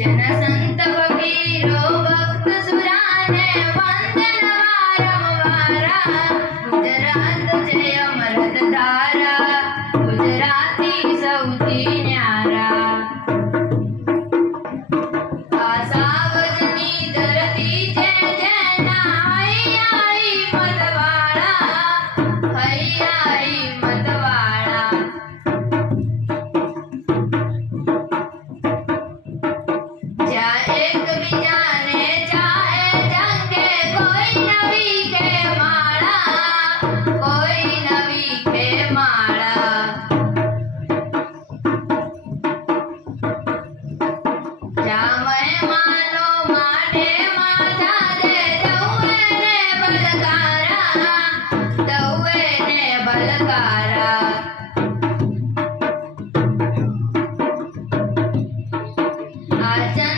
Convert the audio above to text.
जनसंत फकीरो भक्त सुराने वंदन वारंवारा गुजरात जय अमृत धारा गुजराती सौथी न्यारा आसावजनी धरती जय जना हरियाळी मतवाळा हरियाळी मतवाळा ज्या एक बीजाने जाए जंगे कोई नवी के माळा कोई नवी के माळा ज्या मेहमानो माटे माझा दे दौवे ने बलकारा दौवे ने बलकारा आजा